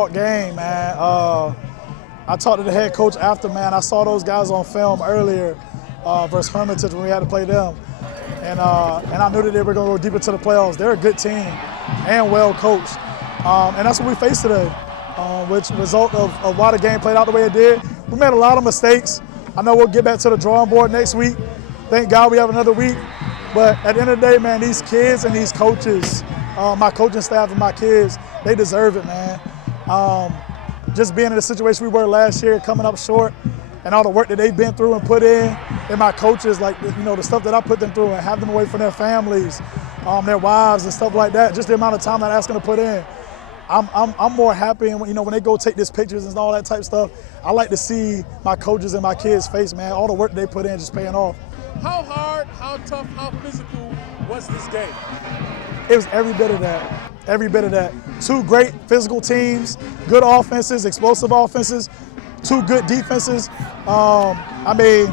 hard-fought game, man. I talked to the head coach after, man. I saw those guys on film earlier versus Hermitage when we had to play them. And I knew that they were going to go deep into the playoffs. They're a good team and well coached. And that's what we faced today, which result of why the game played out the way it did. We made a lot of mistakes. I know we'll get back to the drawing board next week. Thank God we have another week. But at the end of the day, man, these kids and these coaches, my coaching staff and my kids, they deserve it, man. Just being in the situation we were last year, coming up short, and all the work that they've been through and put in, and my coaches, like, you know, the stuff that I put them through and have them away from their families, their wives and stuff like that, just the amount of time that I ask them to put in. I'm more happy, and you know, when they go take these pictures and all that type of stuff, I like to see my coaches and my kids' face, man. All the work they put in just paying off. How hard, how tough, how physical was this game? It was every bit of that. Every bit of that. Two great physical teams, good offenses, explosive offenses, two good defenses. I mean,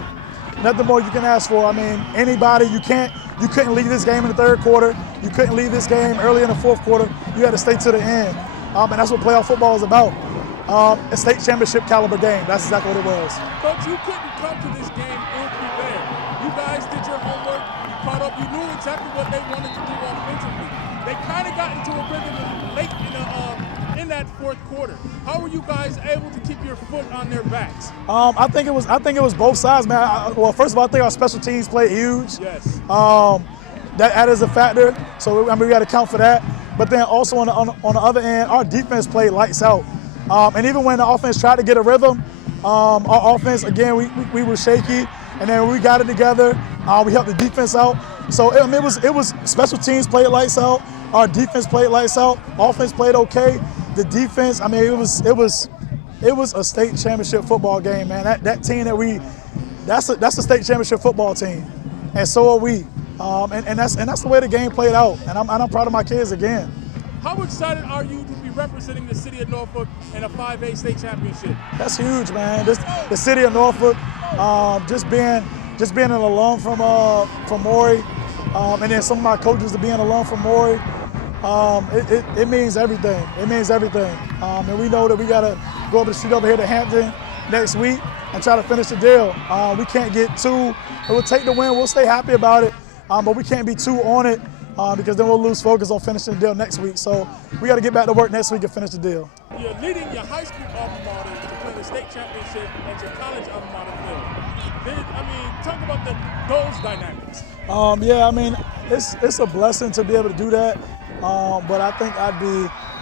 nothing more you can ask for. I mean, anybody, you couldn't leave this game in the third quarter. You couldn't leave this game early in the fourth quarter. You had to stay to the end. And that's what playoff football is about. A state championship caliber game. That's exactly what it was. Coach, you couldn't come to this game unprepared. You guys did your homework, you caught up, you knew exactly what they wanted to do offensively. They kind of got into a rhythm late in that fourth quarter. How were you guys able to keep your foot on their backs? I think it was both sides, man. Well, first of all, I think our special teams played huge. Yes. That is a factor. So I mean, we got to count for that. But then also on the other end, our defense played lights out. And even when the offense tried to get a rhythm, our offense, again, we were shaky. And then when we got it together, we helped the defense out. So it was special teams played lights out. Our defense played lights out. Offense played okay. The defense, I mean, it was a state championship football game, man. That team that's a state championship football team, and so are we. And that's the way the game played out. And I'm proud of my kids again. How excited are you to be representing the city of Norfolk in a 5A state championship? That's huge, man. The city of Norfolk, just being an alum from Maury, and then some of my coaches to be an alum from Maury. It means everything. It means everything. And we know that we got to go up the street over here to Hampton next week and try to finish the deal. We can't get too, we'll take the win, we'll stay happy about it, but we can't be too on it because then we'll lose focus on finishing the deal next week. So we got to get back to work next week and finish the deal. You're leading your high school alma mater to play the state championship at your college alma mater field. Talk about those dynamics. Yeah, I mean, it's a blessing to be able to do that. But I think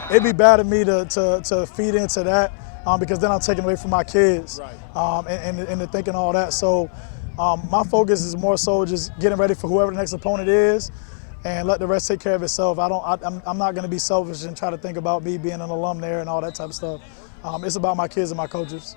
it'd be bad of me to feed into that because then I'm taking away from my kids, right. and to thinking all that. So my focus is more so just getting ready for whoever the next opponent is, and let the rest take care of itself. I'm not going to be selfish and try to think about me being an alum there and all that type of stuff. It's about my kids and my coaches.